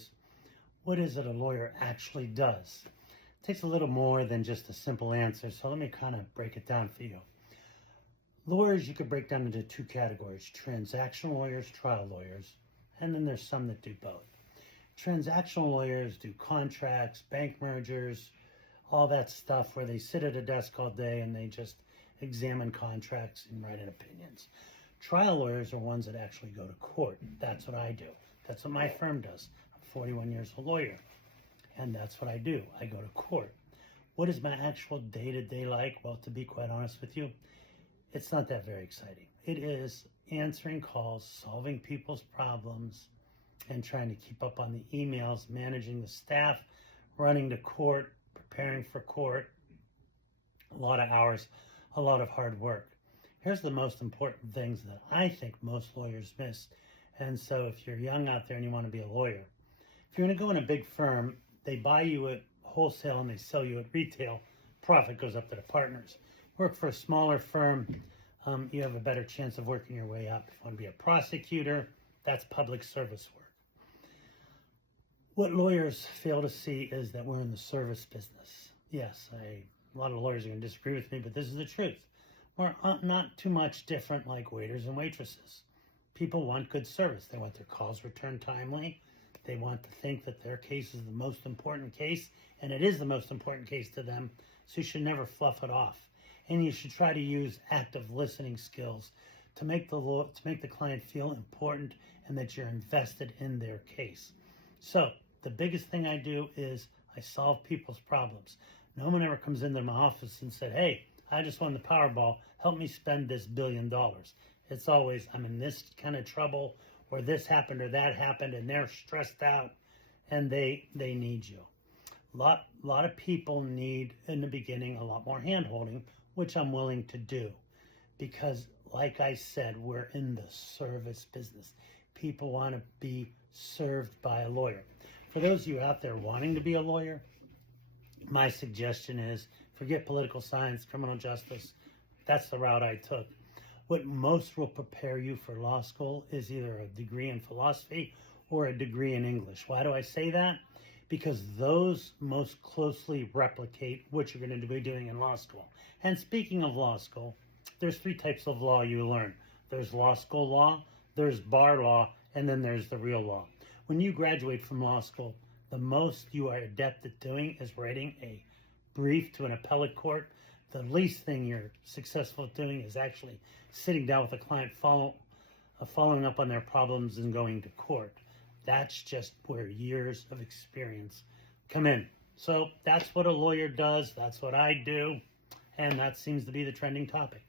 is, what is it a lawyer actually does? It takes a little more than just a simple answer, so let me kind of break it down for you. Lawyers you could break down into two categories: transactional lawyers, trial lawyers, and then there's some that do both. Transactional lawyers do contracts, bank mergers, all that stuff where they sit at a desk all day and they just examine contracts and write in opinions. Trial lawyers are ones that actually go to court. That's what I do. That's what my firm does. I'm 41 years a lawyer, and that's what I do. I go to court. What is my actual day-to-day like? Well, to be quite honest with you, it's not that very exciting. It is answering calls, solving people's problems, and trying to keep up on the emails, managing the staff, running to court, preparing for court. A lot of hours, a lot of hard work. Here's the most important things that I think most lawyers miss. And so if you're young out there and you want to be a lawyer, if you're going to go in a big firm, they buy you at wholesale and they sell you at retail. Profit goes up to the partners. Work for a smaller firm, you have a better chance of working your way up. If you want to be a prosecutor, that's public service work. What lawyers fail to see is that we're in the service business. Yes, a lot of lawyers are going to disagree with me, but this is the truth. We're not too much different like waiters and waitresses. People want good service. They want their calls returned timely. They want to think that their case is the most important case, and it is the most important case to them, so you should never fluff it off. And you should try to use active listening skills to make the client feel important and that you're invested in their case. So the biggest thing I do is I solve people's problems. No one ever comes into my office and said, hey, I just won the Powerball, help me spend this $1 billion. It's always, I'm in this kind of trouble, or this happened or that happened, and they're stressed out and they need you. A lot of people need, in the beginning, a lot more hand-holding, which I'm willing to do. Because, like I said, we're in the service business. People want to be served by a lawyer. For those of you out there wanting to be a lawyer, my suggestion is forget political science, criminal justice. That's the route I took. What most will prepare you for law school is either a degree in philosophy or a degree in English. Why do I say that? Because those most closely replicate what you're going to be doing in law school. And speaking of law school, there's three types of law you learn. There's law school law, there's bar law, and then there's the real law. When you graduate from law school, the most you are adept at doing is writing a brief to an appellate court. The least thing you're successful at doing is actually sitting down with a client, following up on their problems and going to court. That's just where years of experience come in. So that's what a lawyer does. That's what I do. And that seems to be the trending topic.